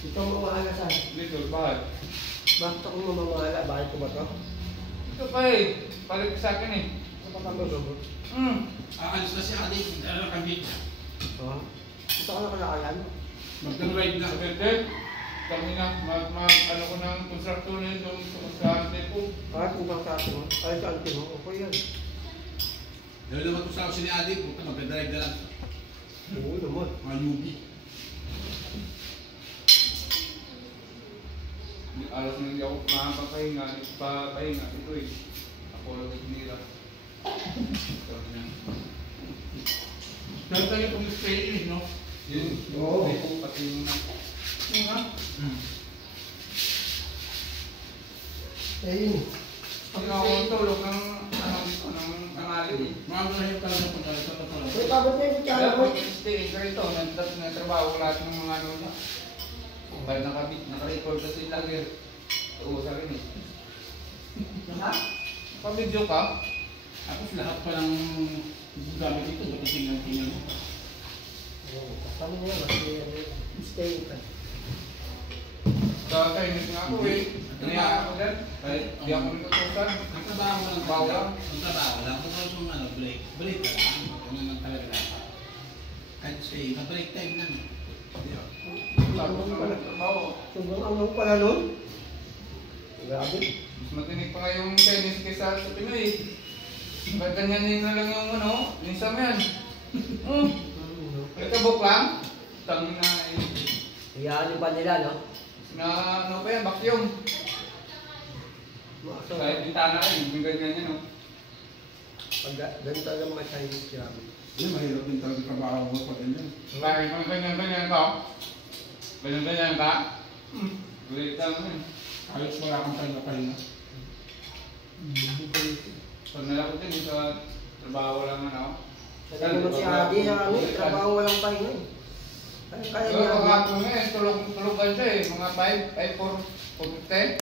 Ito ang mamahala saan? Dito, bakit? Bakit ako mamahala? Bakit ko ba ito? Ito pa eh. Palit sa akin eh. Ano pa kami robot? Aalis na si Adi. Ano na kami? Ha? Ito ka nakalakalan? Mag-ride na. Sabi kami na, ano ko ng construction yung sa depo. Bakit ubang sa atin mo? Ay, sa atin mo? Okay yan. Dahil naman kung saan si Adi, puta mag-drive na lang. Oo naman. Mga yubi. Alas na hindi ako makakapahinga. Papahinga. Ito eh. Apollo nila. Sabi niya. Dahil tayo kung stay no? Yun. Oo. Pati yung Yung nga? Ayun. Pag ako tulog ng tangali eh. Mga mga yung talaga kung dahil sa talaga. Uy, tapos na yung Kaya kutsara mo. pag stay ito, nagtrabaho lahat ng mga ano niya. Kaya naka-record kasi lagi. Uusa rin eh. Ha? Pa-video ka? Tapos lahat pa ng gamit dito, ba't tingnan mo? Oo. Kasama niya. Mas stay ka. Kainis nga ako eh. Nangyayaan ako dyan. Kahit di ako natutusan. Ang trabaho mo lang Bawal. Ang trabaho lang. Kung ano, break. Break ka lang. Ano lang talaga dapat. Kahit say, na-break time lang. Tapos naman nagtrabaho. Sobrang angang pala nun. Grabe. Mas matinig pa nga yung Chinese kaysa sa Pinoy. Ba't ganyanin na lang yung ano? Minsan mo yan. Nagkabok lang. Tangin na eh. Iyanin pa nila, no? Na ano pa yan? Vacuum. Kahit bintana eh. Yung ganyan yan no? Pag ganito lang mga Chinese grabe. Yan, mahirap din talaga trabaho mo pag ganyan. Lagi kang ganyan-ganyan ka. Ganyan-ganyan ka. Gulit lang yun. Ayos wala kang pahinga-pahinga. Pag nalakot din sa trabaho lang ano. Kaya naman si Adi sa ano, trabaho walang pahinga. Kaya Pero niya. mga ako nga eh, tulog-tulogan siya eh. Mga 5, 4, 4, 10.